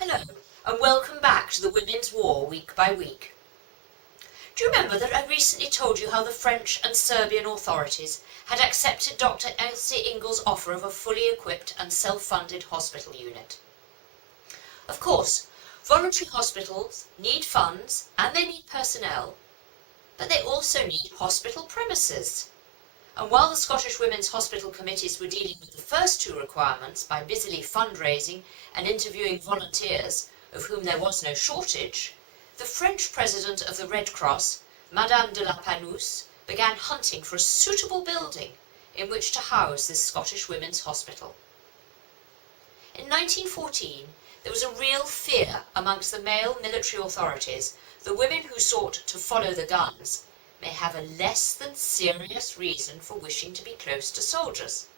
Hello, and welcome back to the Women's War week by week. Do you remember that I recently told you how the French and Serbian authorities had accepted Dr. Elsie Ingall's offer of a fully equipped and self-funded hospital unit? Of course, voluntary hospitals need funds and they need personnel, but they also need hospital premises. And while the Scottish Women's Hospital Committees were dealing with the first two requirements by busily fundraising and interviewing volunteers, of whom there was no shortage, the French president of the Red Cross, Madame de la Panouse, began hunting for a suitable building in which to house this Scottish Women's Hospital. In 1914, there was a real fear amongst the male military authorities that women who sought to follow the guns may have a less than serious reason for wishing to be close to soldiers.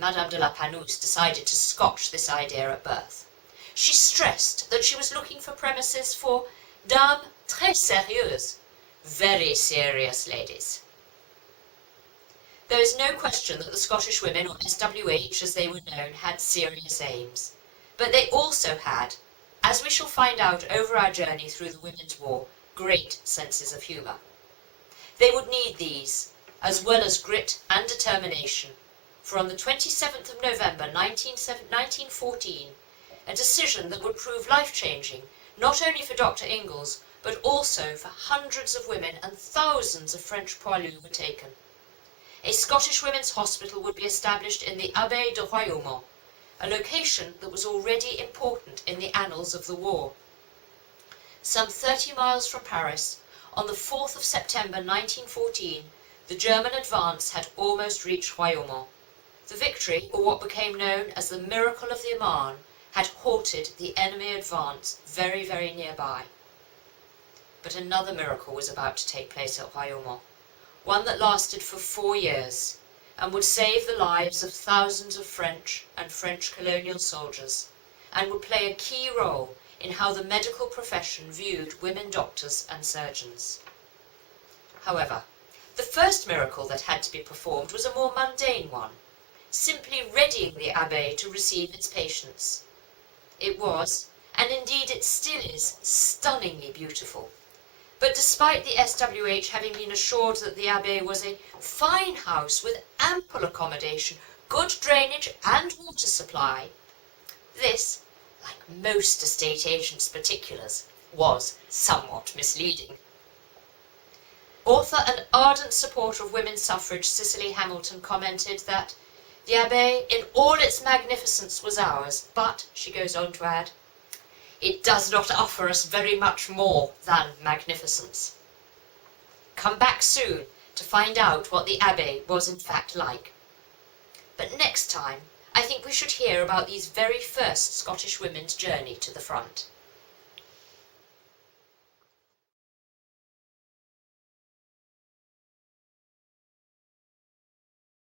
Madame de la Panouse decided to scotch this idea at birth. She stressed that she was looking for premises for dames très sérieuses, very serious ladies. There is no question that the Scottish women, or SWH as they were known, had serious aims, but they also had, as we shall find out over our journey through the Women's War, great senses of humour. They would need these, as well as grit and determination, for on the 27th of November 1914, a decision that would prove life-changing, not only for Dr. Ingalls, but also for hundreds of women and thousands of French poilus were taken. A Scottish women's hospital would be established in the Abbey de Royaumont, a location that was already important in the annals of the war. Some 30 miles from Paris, on the 4th of September 1914, the German advance had almost reached Royaumont. The victory, or what became known as the Miracle of the Marne, had halted the enemy advance very, very nearby. But another miracle was about to take place at Royaumont, one that lasted for 4 years, and would save the lives of thousands of French and French colonial soldiers, and would play a key role in how the medical profession viewed women doctors and surgeons. However, the first miracle that had to be performed was a more mundane one, simply readying the Abbey to receive its patients. It was, and indeed it still is, stunningly beautiful. But despite the SWH having been assured that the Abbey was a fine house with ample accommodation, good drainage and water supply, this, like most estate agents' particulars, was somewhat misleading. Author and ardent supporter of women's suffrage Cicely Hamilton commented that the Abbey in all its magnificence was ours, but, she goes on to add, it does not offer us very much more than magnificence. Come back soon to find out what the Abbey was in fact like. But next time, I think we should hear about these very first Scottish women's journey to the front.